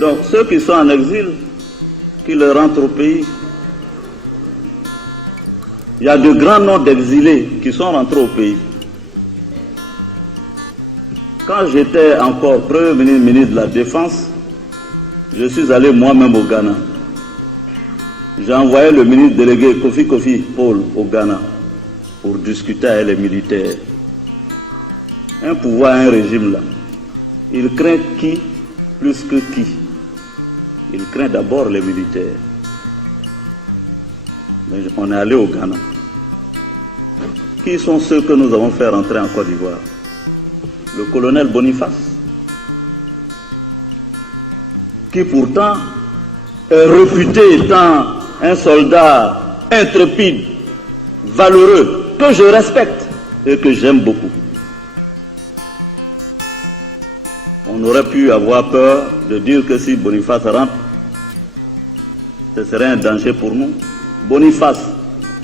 Donc ceux qui sont en exil, qu'ils rentrent au pays. Il y a de grands noms d'exilés qui sont rentrés au pays. Quand j'étais encore Premier ministre de la Défense, je suis allé moi-même au Ghana. J'ai envoyé le ministre délégué Kofi Paul au Ghana pour discuter avec les militaires. Un pouvoir, un régime là, il craint qui plus que qui? Il craint d'abord les militaires. Mais on est allé au Ghana. Qui sont ceux que nous avons fait rentrer en Côte d'Ivoire? Le colonel Boniface, qui pourtant est réputé étant un soldat intrépide, valeureux, que je respecte et que j'aime beaucoup. On aurait pu avoir peur de dire que si Boniface rentre, ce serait un danger pour nous. Boniface,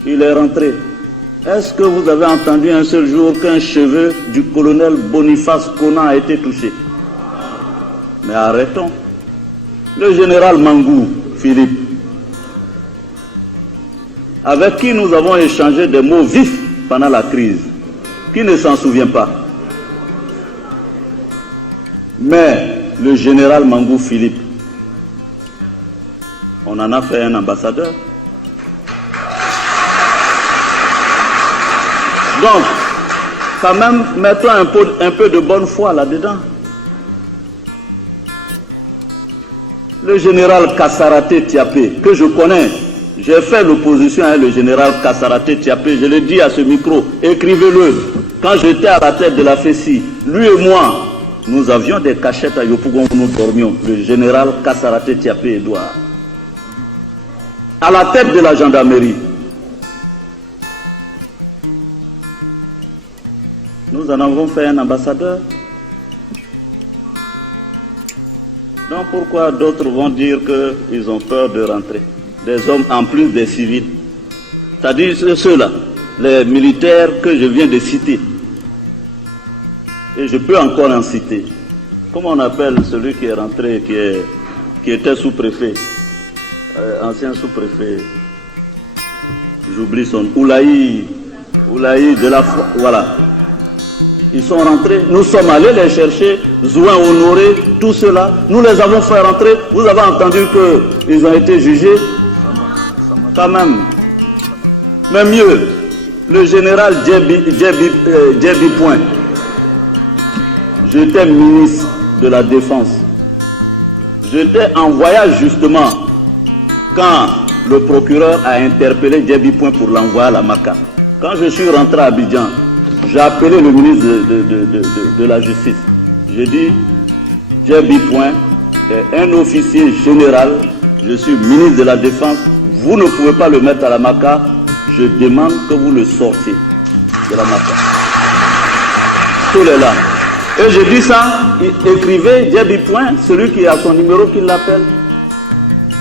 il est rentré. Est-ce que vous avez entendu un seul jour qu'un cheveu du colonel Boniface Conan a été touché? Mais arrêtons. Le général Mangou, Philippe, avec qui nous avons échangé des mots vifs pendant la crise, qui ne s'en souvient pas? Mais le général Mangou Philippe, on en a fait un ambassadeur. Donc, quand même, mettons un peu de bonne foi là-dedans. Le général Kassaraté Tiapé, que je connais, j'ai fait l'opposition avec le général Kassaraté Tiapé, je l'ai dit à ce micro, écrivez-le. Quand j'étais à la tête de la FESI, lui et moi, nous avions des cachettes à Yopougon où nous dormions, le général Kassaraté Tiapé Edouard. À la tête de la gendarmerie. Nous en avons fait un ambassadeur. Donc pourquoi d'autres vont dire qu'ils ont peur de rentrer? Des hommes en plus des civils. C'est-à-dire ceux-là, les militaires que je viens de citer. Et je peux encore en citer. Comment on appelle celui qui est rentré, qui était sous-préfet, ancien sous-préfet, j'oublie son... Oulaï de la... Voilà. Ils sont rentrés, nous sommes allés les chercher, Zouin Honoré, tout cela, nous les avons fait rentrer. Vous avez entendu qu'ils ont été jugés? Quand même. Mais mieux, le général Djebi Point, j'étais ministre de la Défense. J'étais en voyage justement quand le procureur a interpellé Djebi Point pour l'envoyer à la Maca. Quand je suis rentré à Abidjan, j'ai appelé le ministre de la Justice. J'ai dit, Djebi Point est un officier général, je suis ministre de la Défense, vous ne pouvez pas le mettre à la Maca, je demande que vous le sortiez de la Maca. Tout est là. Et je dis ça, écrivez Djebi Point, celui qui a son numéro qui l'appelle.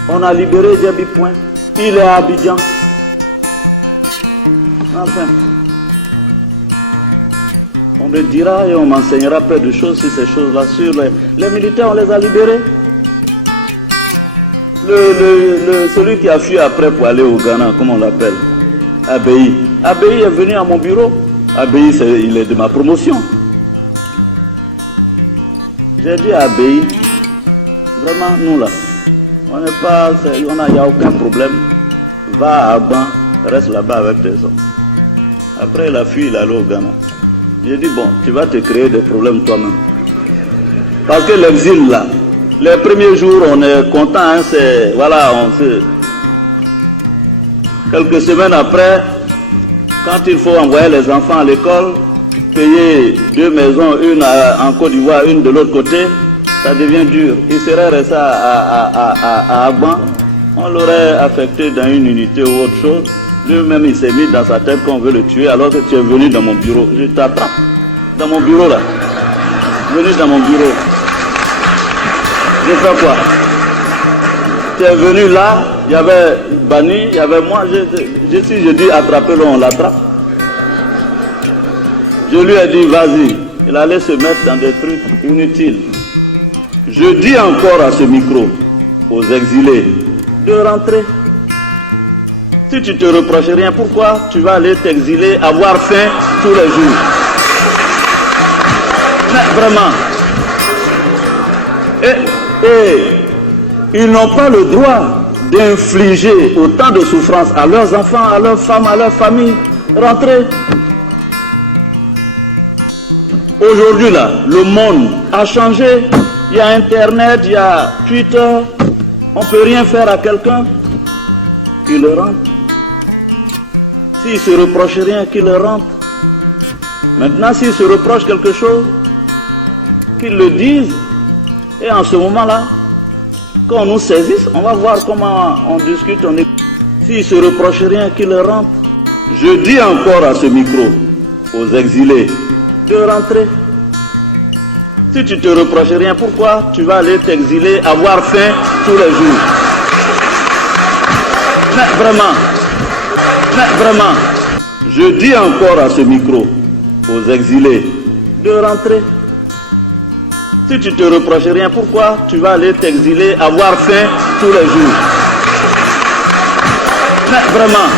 On a libéré Djebi Point, il est à Abidjan. Enfin. On me dira et on m'enseignera peu de choses sur ces choses-là. Sur les militaires, on les a libérés. Celui qui a fui après pour aller au Ghana, comment on l'appelle? Abéi. Abéi est venu à mon bureau. Abéi, il est de ma promotion. J'ai dit à Abéi, vraiment, nous là, on n'est pas, il n'y a aucun problème. Va à Aban, reste là-bas avec tes hommes. Après, il a fui, il est allé au Ghana. J'ai dit, bon, tu vas te créer des problèmes toi-même. Parce que l'exil, là, les premiers jours, on est content, hein, c'est... Voilà, on fait... Quelques semaines après, quand il faut envoyer les enfants à l'école, payer 2 maisons, une en Côte d'Ivoire, une de l'autre côté, ça devient dur. Il serait resté à Agban, on l'aurait affecté dans une unité ou autre chose. Lui-même, il s'est mis dans sa tête qu'on veut le tuer alors que tu es venu dans mon bureau. Je t'attrape dans mon bureau là. Venu dans mon bureau. Je fais quoi? Tu es venu là, il y avait Bani, il y avait moi. Je dis attrapez-le, on l'attrape. Je lui ai dit vas-y. Il allait se mettre dans des trucs inutiles. Je dis encore à ce micro, aux exilés, de rentrer. Si tu te reproches rien, pourquoi tu vas aller t'exiler, avoir faim tous les jours? Mais vraiment. Et ils n'ont pas le droit d'infliger autant de souffrance à leurs enfants, à leurs femmes, à leurs familles. Rentrez. Aujourd'hui, là, le monde a changé. Il y a Internet, il y a Twitter. On ne peut rien faire à quelqu'un qui le rentre. S'il ne se reproche rien, qu'il le rentre. Maintenant, s'il se reproche quelque chose, qu'il le dise. Et en ce moment-là, quand on nous saisisse, on va voir comment on discute. S'il ne se reproche rien, qu'il le rentre. Je dis encore à ce micro, aux exilés, de rentrer. Si tu te reproches rien, pourquoi tu vas aller t'exiler, avoir faim tous les jours? Mais vraiment, je dis encore à ce micro, aux exilés, de rentrer. Si tu te reproches rien, pourquoi tu vas aller t'exiler, avoir faim tous les jours? Mais vraiment.